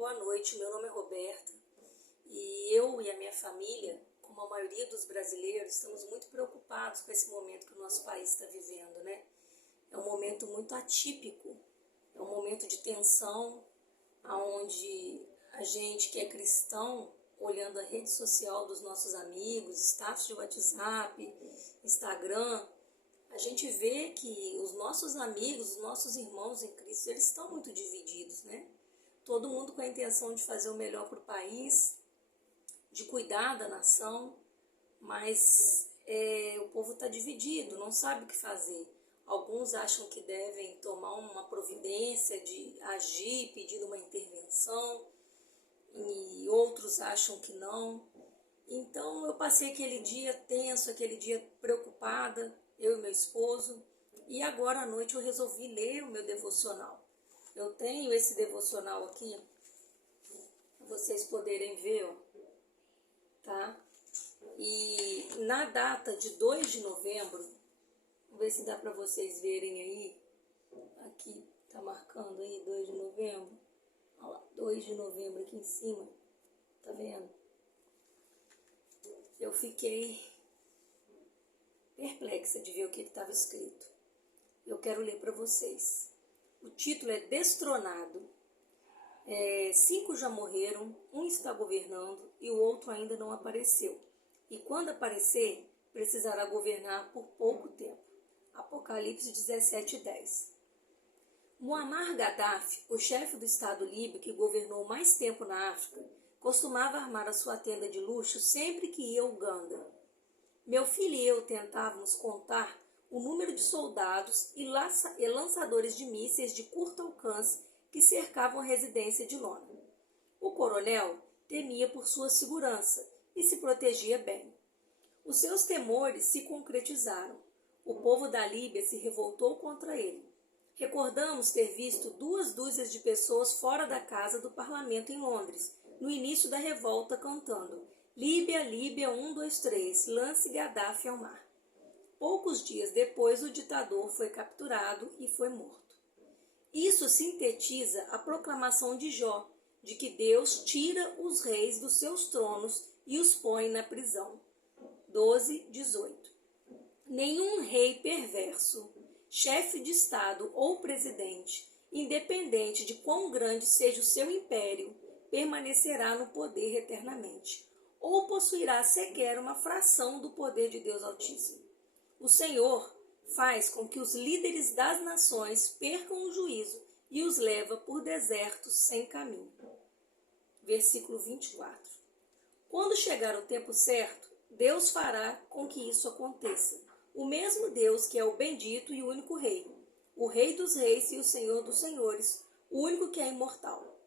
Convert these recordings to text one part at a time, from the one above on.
Boa noite, meu nome é Roberta e eu e a minha família, como a maioria dos brasileiros, estamos muito preocupados com esse momento que o nosso país está vivendo, né? É um momento muito atípico, é um momento de tensão, onde a gente que é cristão, olhando a rede social dos nossos amigos, status de WhatsApp, Instagram, a gente vê que os nossos amigos, os nossos irmãos em Cristo, eles estão muito divididos, né? Todo mundo com a intenção de fazer o melhor para o país, de cuidar da nação, mas o povo está dividido, não sabe o que fazer. Alguns acham que devem tomar uma providência de agir, pedindo uma intervenção, e outros acham que não. Então eu passei aquele dia tenso, aquele dia preocupada, eu e meu esposo, e agora à noite eu resolvi ler o meu devocional. Eu tenho esse devocional aqui, para vocês poderem ver, ó, tá? E na data de 2 de novembro, vamos ver se dá para vocês verem aí, aqui tá marcando aí 2 de novembro, olha lá, 2 de novembro aqui em cima, tá vendo? Eu fiquei perplexa de ver o que estava escrito. Eu quero ler para vocês. O título é Destronado. 5 já morreram, um está governando e o outro ainda não apareceu. E quando aparecer, precisará governar por pouco tempo. Apocalipse 17:10. Muammar Gaddafi, o chefe do Estado líbio que governou mais tempo na África, costumava armar a sua tenda de luxo sempre que ia a Uganda. Meu filho e eu tentávamos contar o número de soldados e lançadores de mísseis de curto alcance que cercavam a residência de Lona. O coronel temia por sua segurança e se protegia bem. Os seus temores se concretizaram. O povo da Líbia se revoltou contra ele. Recordamos ter visto 2 dúzias de pessoas fora da casa do parlamento em Londres, no início da revolta, cantando Líbia, Líbia, 1, 2, 3, lance Gaddafi ao mar. Poucos dias depois, o ditador foi capturado e foi morto. Isso sintetiza a proclamação de Jó, de que Deus tira os reis dos seus tronos e os põe na prisão. 12:18. Nenhum rei perverso, chefe de Estado ou presidente, independente de quão grande seja o seu império, permanecerá no poder eternamente, ou possuirá sequer uma fração do poder de Deus Altíssimo. O Senhor faz com que os líderes das nações percam o juízo e os leva por desertos sem caminho. Versículo 24. Quando chegar o tempo certo, Deus fará com que isso aconteça. O mesmo Deus que é o bendito e o único Rei, o Rei dos reis e o Senhor dos senhores, o único que é imortal.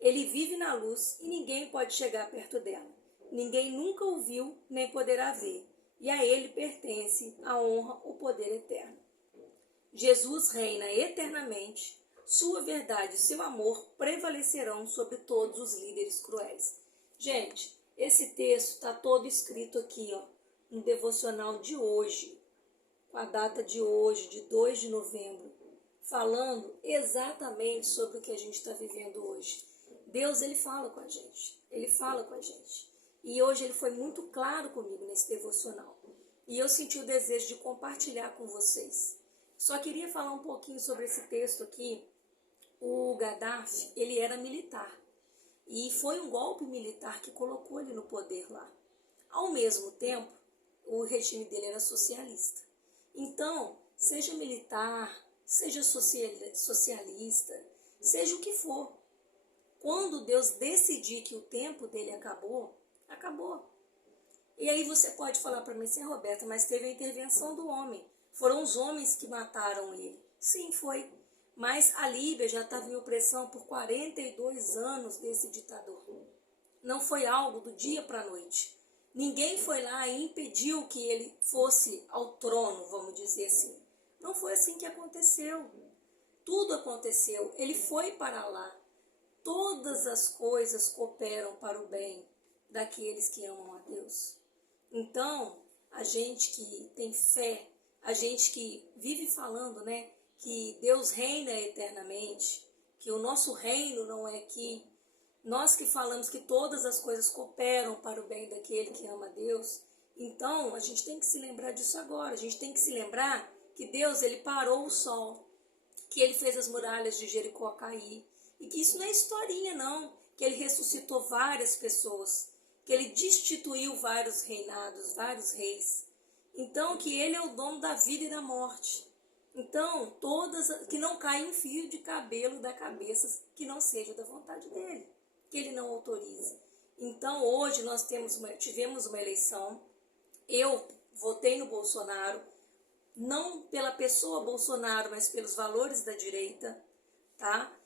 Ele vive na luz e ninguém pode chegar perto dela. Ninguém nunca o viu nem poderá ver. E a ele pertence a honra, o poder eterno. Jesus reina eternamente, sua verdade e seu amor prevalecerão sobre todos os líderes cruéis. Gente, esse texto está todo escrito aqui, ó, no devocional de hoje, com a data de hoje, de 2 de novembro, falando exatamente sobre o que a gente está vivendo hoje. Deus, ele fala com a gente, ele fala com a gente. E hoje ele foi muito claro comigo nesse devocional. E eu senti o desejo de compartilhar com vocês. Só queria falar um pouquinho sobre esse texto aqui. O Gaddafi, ele era militar. E foi um golpe militar que colocou ele no poder lá. Ao mesmo tempo, o regime dele era socialista. Então, seja militar, seja socialista, seja o que for. Quando Deus decidir que o tempo dele acabou, acabou. E aí você pode falar para mim assim, Roberta, mas teve a intervenção do homem. Foram os homens que mataram ele. Sim, foi. Mas a Líbia já estava em opressão por 42 anos desse ditador. Não foi algo do dia para a noite. Ninguém foi lá e impediu que ele fosse ao trono, vamos dizer assim. Não foi assim que aconteceu. Tudo aconteceu. Ele foi para lá. Todas as coisas cooperam para o bem daqueles que amam a Deus. Então, a gente que tem fé, a gente que vive falando, né, que Deus reina eternamente, que o nosso reino não é aqui, Nós que falamos que todas as coisas cooperam para o bem daquele que ama a Deus, então a gente tem que se lembrar disso agora. A gente tem que se lembrar que Deus, ele parou o sol, que ele fez as muralhas de Jericó cair, e que isso não é historinha não, que ele ressuscitou várias pessoas, que ele destituiu vários reinados, vários reis. Então, que ele é o dono da vida e da morte. Então, que não caia um fio de cabelo da cabeça que não seja da vontade dele, que ele não autorize. Então, hoje nós tivemos uma eleição, eu votei no Bolsonaro, não pela pessoa Bolsonaro, mas pelos valores da direita, tá?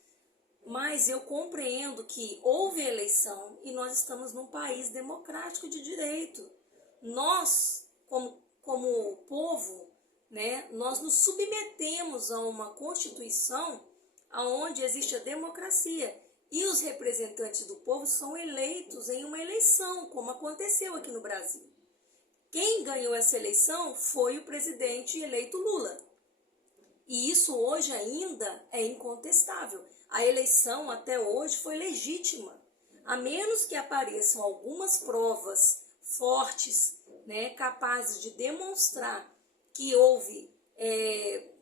Mas eu compreendo que houve eleição e nós estamos num país democrático de direito. Nós, como povo, né, nós nos submetemos a uma Constituição onde existe a democracia. E os representantes do povo são eleitos em uma eleição, como aconteceu aqui no Brasil. Quem ganhou essa eleição foi o presidente eleito Lula. E isso hoje ainda é incontestável. A eleição até hoje foi legítima. A menos que apareçam algumas provas fortes, né, capazes de demonstrar que houve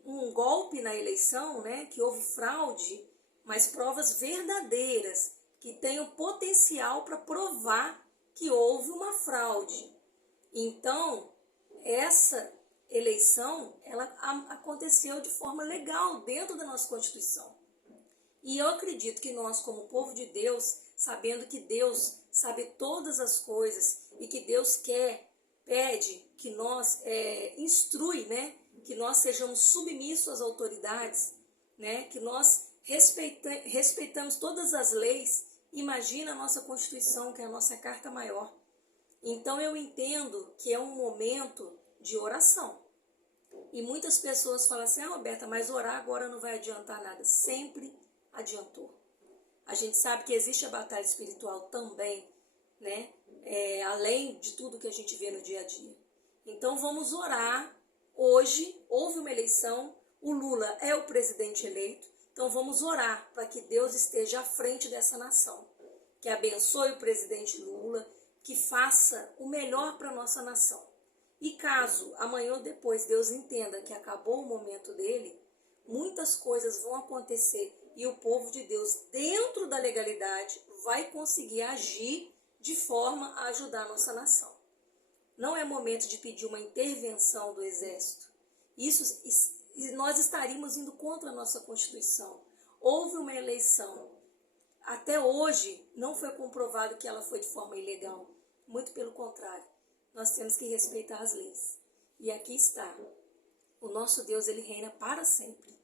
um golpe na eleição, né, que houve fraude, mas provas verdadeiras, que tenham potencial para provar que houve uma fraude. Então, essa eleição, ela aconteceu de forma legal dentro da nossa Constituição. E eu acredito que nós, como povo de Deus, sabendo que Deus sabe todas as coisas e que Deus pede que nós instrui, né, que nós sejamos submissos às autoridades, né, que nós respeitamos todas as leis. Imagina a nossa Constituição, que é a nossa carta maior. Então eu entendo que é um momento de oração. E muitas pessoas falam assim, Roberta, mas orar agora não vai adiantar nada. Sempre adiantou. A gente sabe que existe a batalha espiritual também, né? Além de tudo que a gente vê no dia a dia. Então vamos orar. Hoje houve uma eleição, o Lula é o presidente eleito, então vamos orar para que Deus esteja à frente dessa nação. Que abençoe o presidente Lula, que faça o melhor para a nossa nação. E caso amanhã ou depois Deus entenda que acabou o momento dele, muitas coisas vão acontecer e o povo de Deus, dentro da legalidade, vai conseguir agir de forma a ajudar a nossa nação. Não é momento de pedir uma intervenção do exército. Nós estaríamos indo contra a nossa Constituição. Houve uma eleição. Até hoje não foi comprovado que ela foi de forma ilegal. Muito pelo contrário. Nós temos que respeitar as leis. E aqui está. O nosso Deus, ele reina para sempre.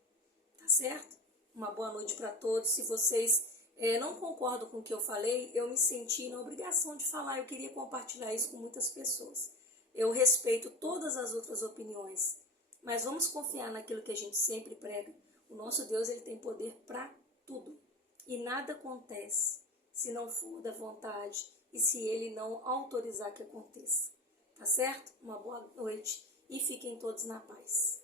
Tá certo? Uma boa noite para todos. Se vocês não concordam com o que eu falei, eu me senti na obrigação de falar. Eu queria compartilhar isso com muitas pessoas. Eu respeito todas as outras opiniões. Mas vamos confiar naquilo que a gente sempre prega. O nosso Deus, ele tem poder para tudo. E nada acontece se não for da vontade e se ele não autorizar que aconteça. Tá certo? Uma boa noite e fiquem todos na paz.